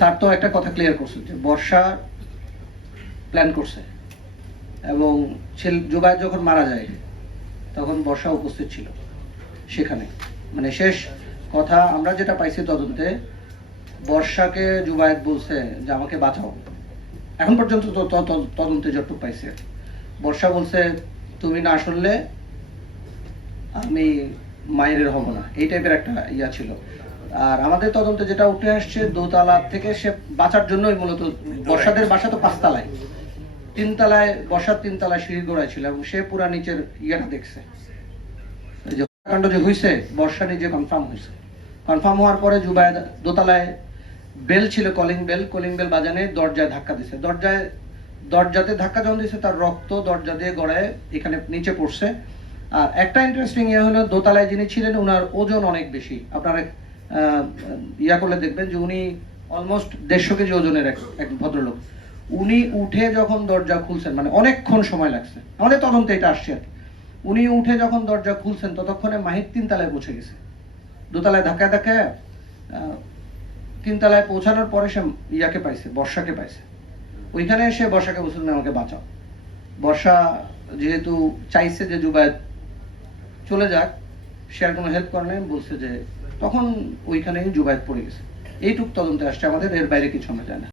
Sir তো একটা কথা ক্লিয়ার করছে যে বর্ষা প্ল্যান করছে এবং জুবায়ের যখন মারা যায় তখন বর্ষা উপস্থিত ছিল সেখানে। মানে শেষ কথা আমরা যেটা পাইছি তদন্তে, বর্ষাকে জুবায়ের বলছে যে আমাকে বাঁচাও। এখন পর্যন্ত তদন্তে যতটুকু পাইছে, বর্ষা বলছে তুমি না শুনলে আমি মায়ের হব না, এই টাইপের একটা ইয়া ছিল। আর আমাদের তদন্তে যেটা উঠে আসছে, দোতলা থেকে সে বাঁচার জন্যই মূলত, বর্ষাদের বাসা তো 5 তলায়, 3 তলায় বর্ষার 3 তলায় সিঁড়ি গোড়ায় ছিল এবং সে পুরা নিচের ইয়েটা দেখছে। যে হত্যাকাণ্ড যে হয়েছে বর্ষা নিজে কনফার্ম হয়েছে। কনফার্ম হওয়ার পরে জুবায়ের দোতলায় বেল ছিল, কলিং বেল বাজানে দরজায় ধাক্কা দিছে। দরজাতে ধাক্কা যখন দিছে তার রক্ত দরজা দিয়ে গড়ায় এখানে নিচে পড়ছে। আর একটা ইন্টারেস্টিং ইয়ে হলো, দোতলায় যিনি ছিলেন ওনার ওজন অনেক বেশি। আপনারা ইয়া করলে দেখবেন যে উনি অলমোস্ট 150 কেজি ওজনের এক ভদ্রলোক। উনি উঠে যখন দরজা খুলছেন, মানে অনেকক্ষণ সময় লাগছে, আমাদের তদন্তে এটা আসছে আর কি। উনি উঠে যখন দরজা খুলছেন ততক্ষণে মাহির 3 তলায় পৌঁছে গেছে। দোতলায় ধাক্কায় 3 তলায় পৌঁছানোর পরে সে ইয়াকে পাইছে, বর্ষাকে পাইছে। ওইখানে এসে বর্ষাকে বলছিলেন আমাকে বাঁচাও। বর্ষা যেহেতু চাইছে যে জুবায়ের চলে যাক, সে আর কোনো হেল্প করে নাই, বলছে যে তখন ওইখানেই জুবায়ের পড়ে গেছে। এইটুক তদন্তে আসছে আমাদের, এর বাইরে কিছু আমরা জানি না।